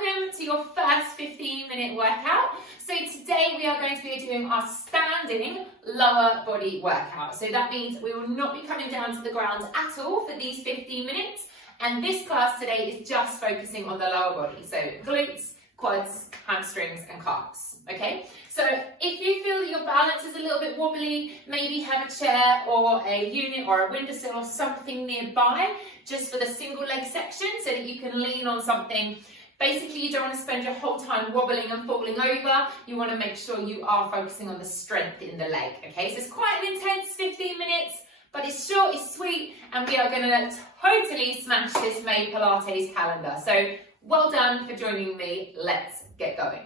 welcome to your first 15-minute workout. So today we are going to be doing our standing lower body workout. So that means we will not be coming down to the ground at all for these 15 minutes. And this class today is just focusing on the lower body. So glutes, quads, hamstrings and calves, okay? So if you feel that your balance is a little bit wobbly, maybe have a chair or a unit or a windowsill or something nearby just for the single leg section so that you can lean on something. Basically, you don't want to spend your whole time wobbling and falling over. You want to make sure you are focusing on the strength in the leg, okay? So it's quite an intense 15 minutes, but it's short, it's sweet, and we are going to totally smash this May Pilates calendar. So well done for joining me. Let's get going.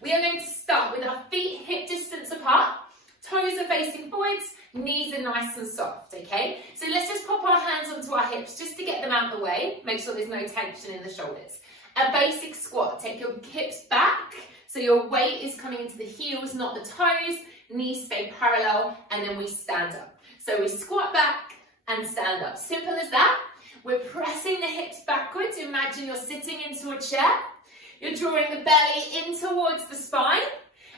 We are going to start with our feet hip distance apart. Toes are facing forwards, knees are nice and soft, okay? So let's just pop our hands onto our hips just to get them out of the way. Make sure there's no tension in the shoulders. A basic squat. Take your hips back so your weight is coming into the heels, not the toes. Knees stay parallel, and then we stand up. So we squat back and stand up. Simple as that. We're pressing the hips backwards. Imagine you're sitting into a chair. You're drawing the belly in towards the spine.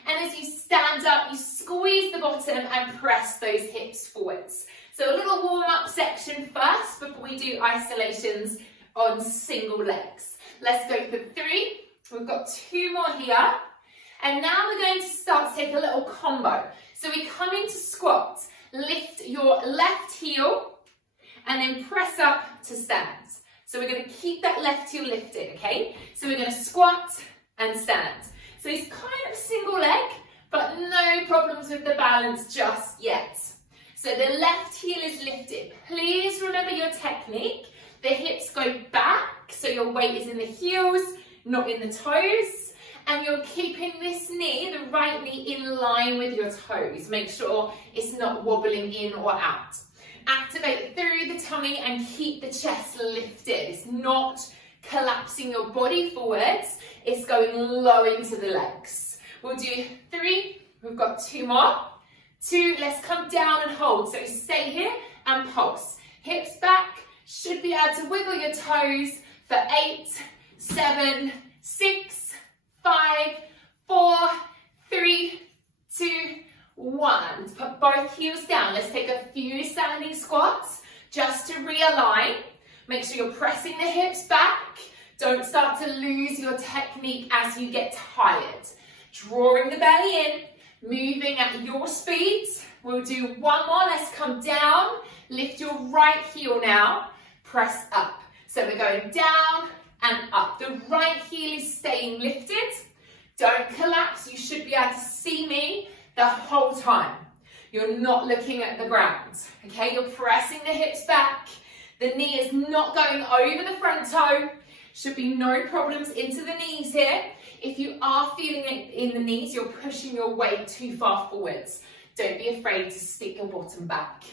And as you stand up, you squeeze the bottom and press those hips forwards. So a little warm-up section first before we do isolations on single legs. Let's go for 3. We've got 2 more here. And now we're going to start to take a little combo. So we come into squat. Lift your left heel and then press up to stand. So we're going to keep that left heel lifted, okay? So we're going to squat and stand. So it's kind of single leg, but no problems with the balance just yet. So the left heel is lifted. Please remember your technique. The hips go back, so your weight is in the heels, not in the toes. And you're keeping this knee, the right knee, in line with your toes. Make sure it's not wobbling in or out. Activate through the tummy and keep the chest lifted. It's not collapsing your body forwards, it's going low into the legs. We'll do 3, we've got 2 more. 2, let's come down and hold. So stay here and pulse. Hips back, should be able to wiggle your toes for 8, 7, 6, 5, 4, 3, 2, 1. Put both heels down. Let's take a few standing squats just to realign. Make sure you're pressing the hips back. Don't start to lose your technique as you get tired. Drawing the belly in, moving at your speed. We'll do 1 more. Let's come down. Lift your right heel now. Press up. So we're going down and up. The right heel is staying lifted. Don't collapse. You should be able to see me the whole time. You're not looking at the ground, okay? You're pressing the hips back. The knee is not going over the front toe. Should be no problems into the knees here. If you are feeling it in the knees, you're pushing your weight too far forwards. Don't be afraid to stick your bottom back.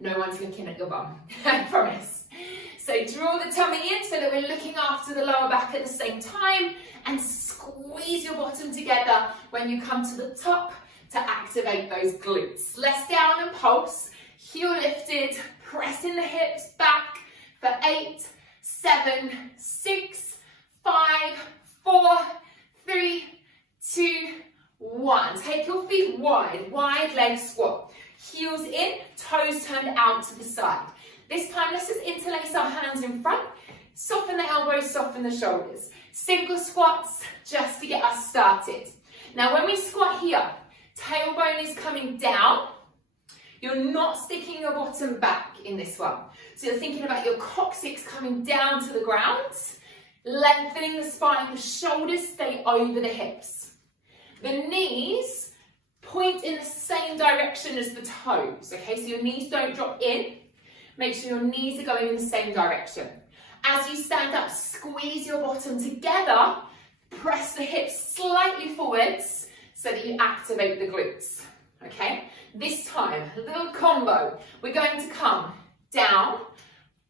No one's looking at your bum, I promise. So draw the tummy in so that we're looking after the lower back at the same time, and squeeze your bottom together when you come to the top to activate those glutes. Less down and pulse, heel lifted, pressing the hips back for 8, 7, 6, 5, 4, 3, 2, 1. Take your feet wide, wide leg squat. Heels in, toes turned out to the side. This time, let's just interlace our hands in front. Soften the elbows, soften the shoulders. Single squats just to get us started. Now, when we squat here, tailbone is coming down. You're not sticking your bottom back in this one. So you're thinking about your coccyx coming down to the ground, lengthening the spine, the shoulders stay over the hips. The knees point in the same direction as the toes, okay? So your knees don't drop in. Make sure your knees are going in the same direction. As you stand up, squeeze your bottom together, press the hips slightly forwards so that you activate the glutes, okay? This time, a little combo. We're going to come down,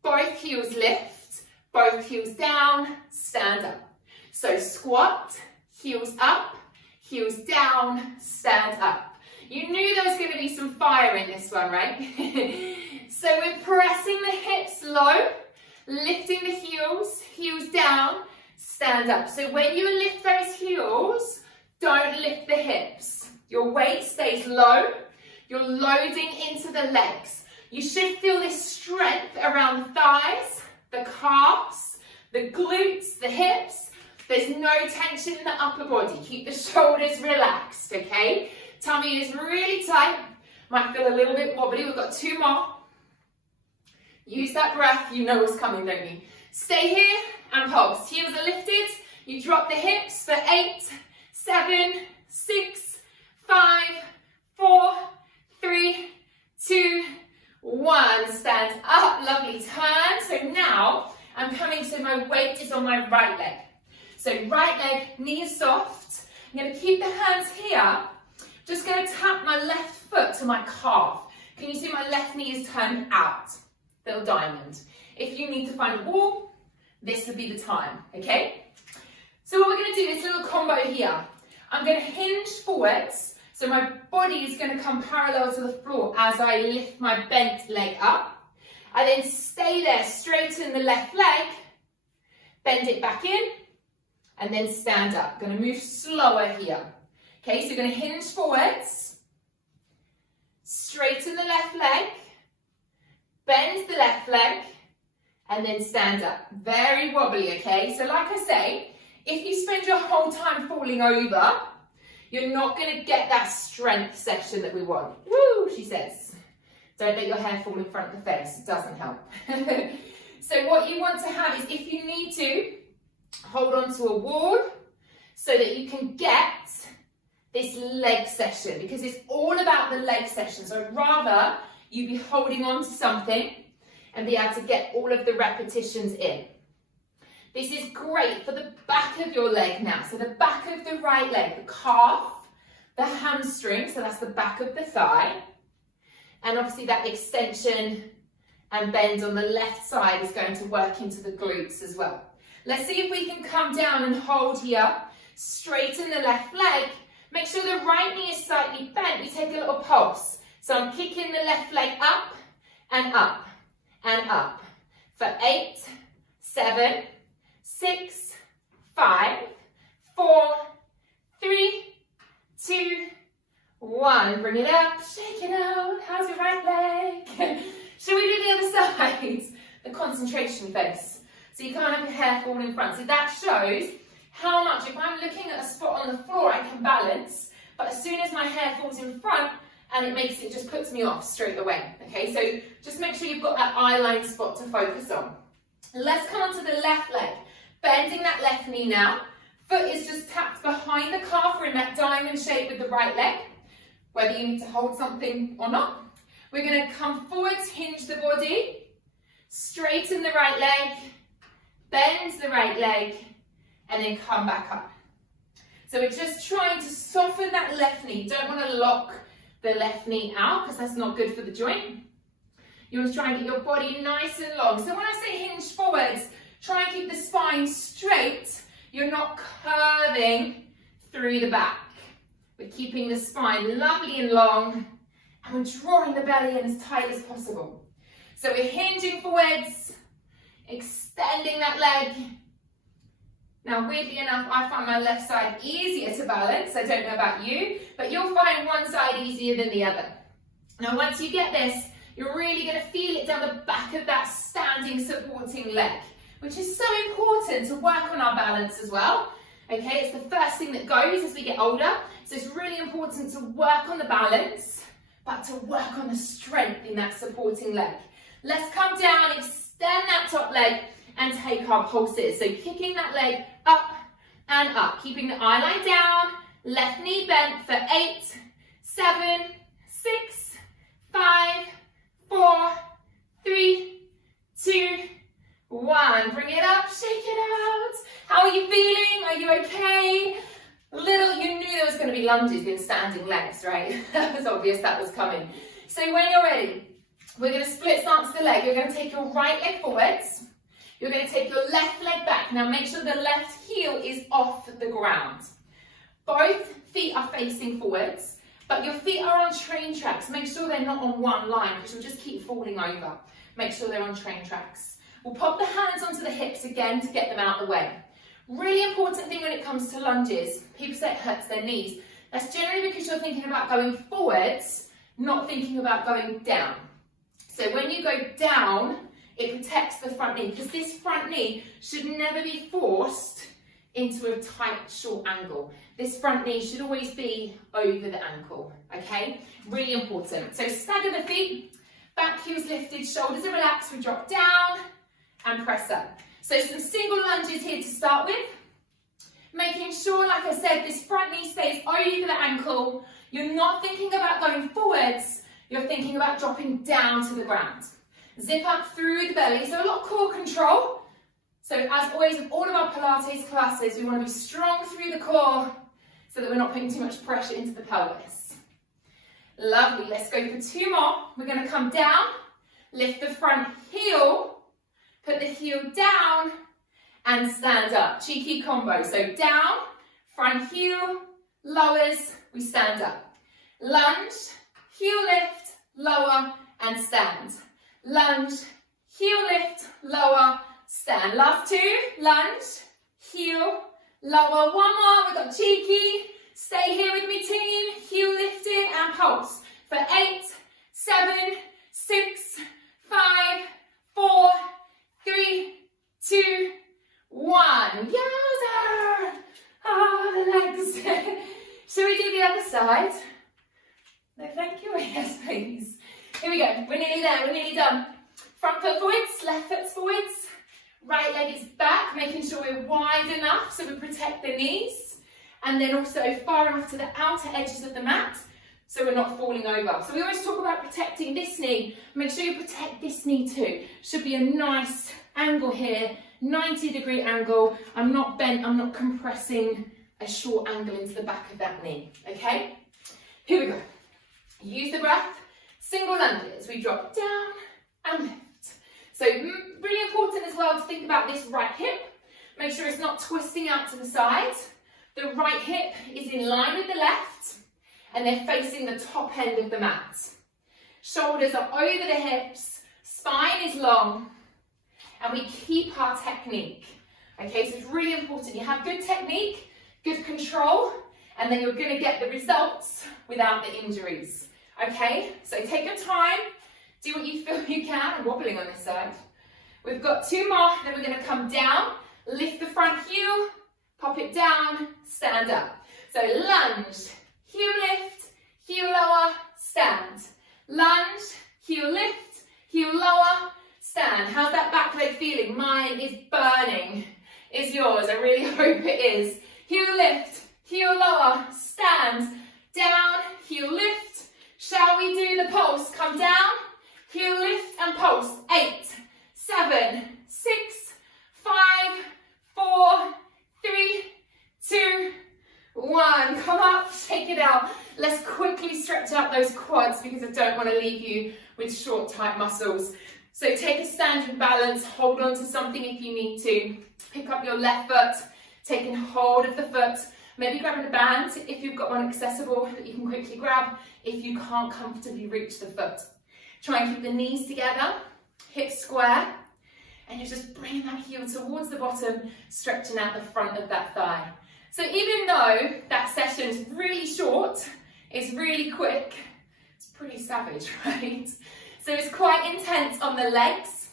both heels lift, both heels down, stand up. So squat, heels up, heels down, stand up. You knew there was going to be some fire in this one, right? So we're pressing the hips low, lifting the heels, heels down, stand up. So when you lift those heels, don't lift the hips. Your weight stays low. You're loading into the legs. You should feel this strength around the thighs, the calves, the glutes, the hips. There's no tension in the upper body. Keep the shoulders relaxed, okay? Tummy is really tight. Might feel a little bit wobbly. We've got 2 more. Use that breath. You know what's coming, don't you? Stay here and pulse. Heels are lifted. You drop the hips for 8, 7, 6, 5, 4, 3, 2, 1. Stand up. Lovely. Turn. So now I'm coming, so my weight is on my right leg. So right leg, knees soft. I'm going to keep the hands here. Just going to tap my left foot to my calf. Can you see my left knee is turned out? Little diamond. If you need to find a wall, this would be the time, okay? So what we're going to do is a little combo here. I'm going to hinge forwards, so my body is going to come parallel to the floor as I lift my bent leg up. I then stay there, straighten the left leg, bend it back in, and then stand up. Going to move slower here. Okay, so you're going to hinge forwards, straighten the left leg, bend the left leg, and then stand up. Very wobbly, okay? So like I say, if you spend your whole time falling over, you're not going to get that strength session that we want. Woo, she says. Don't let your hair fall in front of the face. It doesn't help. So what you want to have is, if you need to, hold on to a wall so that you can get this leg session, because it's all about the leg session. So I'd rather you be holding on to something and be able to get all of the repetitions in. This is great for the back of your leg now. So the back of the right leg, the calf, the hamstring, so that's the back of the thigh. And obviously that extension and bend on the left side is going to work into the glutes as well. Let's see if we can come down and hold here. Straighten the left leg. Make sure the right knee is slightly bent. We take a little pulse. So I'm kicking the left leg up and up and up for 8, 7, 6, 5, 4, 3, 2, 1. Bring it up, shake it out. How's your right leg? Should we do the other side? The concentration face. So you can't have your hair fall in front. So that shows how much, if I'm looking at a spot on the floor, I can balance, but as soon as my hair falls in front, and it just puts me off straight away. Okay, so just make sure you've got that eye line spot to focus on. Let's come onto the left leg. Bending that left knee now. Foot is just tapped behind the calf. We're in that diamond shape with the right leg, whether you need to hold something or not. We're going to come forwards, hinge the body, straighten the right leg, bend the right leg, and then come back up. So we're just trying to soften that left knee. Don't want to lock the left knee out because that's not good for the joint. You want to try and get your body nice and long. So when I say hinge forwards, try and keep the spine straight. You're not curving through the back. We're keeping the spine lovely and long, and we're drawing the belly in as tight as possible. So we're hinging forwards, extending that leg. Now, weirdly enough, I find my left side easier to balance. I don't know about you, but you'll find one side easier than the other. Now, once you get this, you're really going to feel it down the back of that standing supporting leg, which is so important to work on our balance as well. Okay, it's the first thing that goes as we get older. So it's really important to work on the balance, but to work on the strength in that supporting leg. Let's come down, extend that top leg, and take our pulses. So kicking that leg up and up, keeping the eye line down, left knee bent for 8, 7, 6, 5, 4, 3, 2, 1. Bring it up, shake it out. How are you feeling? Are you okay? You knew there was going to be lunges in standing legs, right? That was obvious that was coming. So when you're ready, we're going to split stance the leg. You're going to take your right leg forwards. You're going to take your left leg back. Now make sure the left heel is off the ground. Both feet are facing forwards, but your feet are on train tracks. Make sure they're not on one line because you'll just keep falling over. Make sure they're on train tracks. We'll pop the hands onto the hips again to get them out of the way. Really important thing when it comes to lunges. People say it hurts their knees. That's generally because you're thinking about going forwards, not thinking about going down. So when you go down, it protects the front knee, because this front knee should never be forced into a tight, short angle. This front knee should always be over the ankle, okay? Really important. So stagger the feet, back heels lifted, shoulders are relaxed, we drop down and press up. So some single lunges here to start with. Making sure, like I said, this front knee stays over the ankle. You're not thinking about going forwards, you're thinking about dropping down to the ground. Zip up through the belly, so a lot of core control. So as always in all of our Pilates classes, we want to be strong through the core so that we're not putting too much pressure into the pelvis. Lovely, let's go for 2 more. We're going to come down, lift the front heel, put the heel down and stand up. Cheeky combo, so down, front heel, lowers, we stand up. Lunge, heel lift, lower and stand. Lunge, heel lift, lower, stand. Last 2, lunge, heel, lower. 1 more, we've got cheeky. Stay here with me, team. Heel lifted and pulse. For 8, 7, 6, 5, 4, 3, 2, 1. Yowza! Ah, the legs. Shall we do the other side? No, thank you. Yes, please. Here we go. We're nearly there. We're nearly done. Front foot forwards, left foot forwards. Right leg is back, making sure we're wide enough so we protect the knees. And then also far enough to the outer edges of the mat so we're not falling over. So we always talk about protecting this knee. Make sure you protect this knee too. Should be a nice angle here, 90-degree angle. I'm not bent, I'm not compressing a short angle into the back of that knee, okay? Here we go. Use the breath. Single lunges. We drop down and lift. So really important as well to think about this right hip. Make sure it's not twisting out to the side. The right hip is in line with the left and they're facing the top end of the mat. Shoulders are over the hips, spine is long, and we keep our technique. Okay, so it's really important. You have good technique, good control, and then you're going to get the results without the injuries. Okay, so take your time, do what you feel you can. I'm wobbling on this side. We've got 2 more, then we're going to come down, lift the front heel, pop it down, stand up. So lunge, heel lift, heel lower, stand. Lunge, heel lift, heel lower, stand. How's that back leg feeling? Mine is burning. Is yours? I really hope it is. Heel lift, heel lower, stand. Down, heel lift. Shall we do the pulse? Come down, heel lift and pulse. 8, 7, 6, 5, 4, 3, 2, 1. Come up, shake it out. Let's quickly stretch out those quads because I don't want to leave you with short, tight muscles. So take a standing balance, hold on to something if you need to. Pick up your left foot, taking hold of the foot. Maybe grabbing a band if you've got one accessible that you can quickly grab if you can't comfortably reach the foot. Try and keep the knees together, hips square, and you're just bringing that heel towards the bottom, stretching out the front of that thigh. So even though that session's really short, it's really quick, it's pretty savage, right? So it's quite intense on the legs.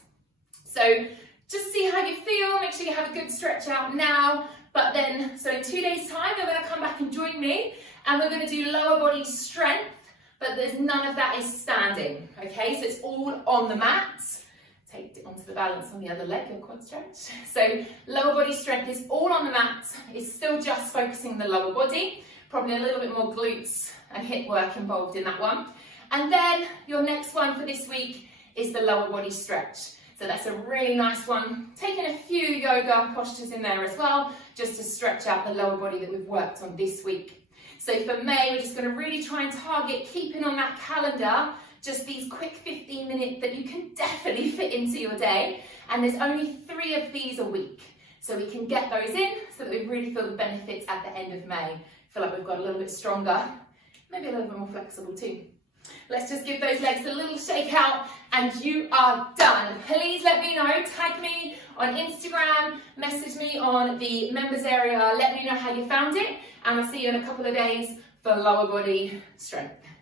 So just see how you feel, make sure you have a good stretch out now. But then, so in 2 days' time, you're going to come back and join me, and we're going to do lower body strength, but there's none of that is standing, okay? So it's all on the mat. Take it onto the balance on the other leg, your quad stretch. So lower body strength is all on the mat. It's still just focusing on the lower body, probably a little bit more glutes and hip work involved in that one. And then your next one for this week is the lower body stretch. So that's a really nice one. Taking a few yoga postures in there as well, just to stretch out the lower body that we've worked on this week. So for May, we're just going to really try and target keeping on that calendar just these quick 15 minutes that you can definitely fit into your day. And there's only 3 of these a week. So we can get those in so that we really feel the benefits at the end of May. Feel like we've got a little bit stronger, maybe a little bit more flexible too. Let's just give those legs a little shake out and you are done. Please let me know, tag me on Instagram, message me on the members area, let me know how you found it, and I'll see you in a couple of days for lower body strength.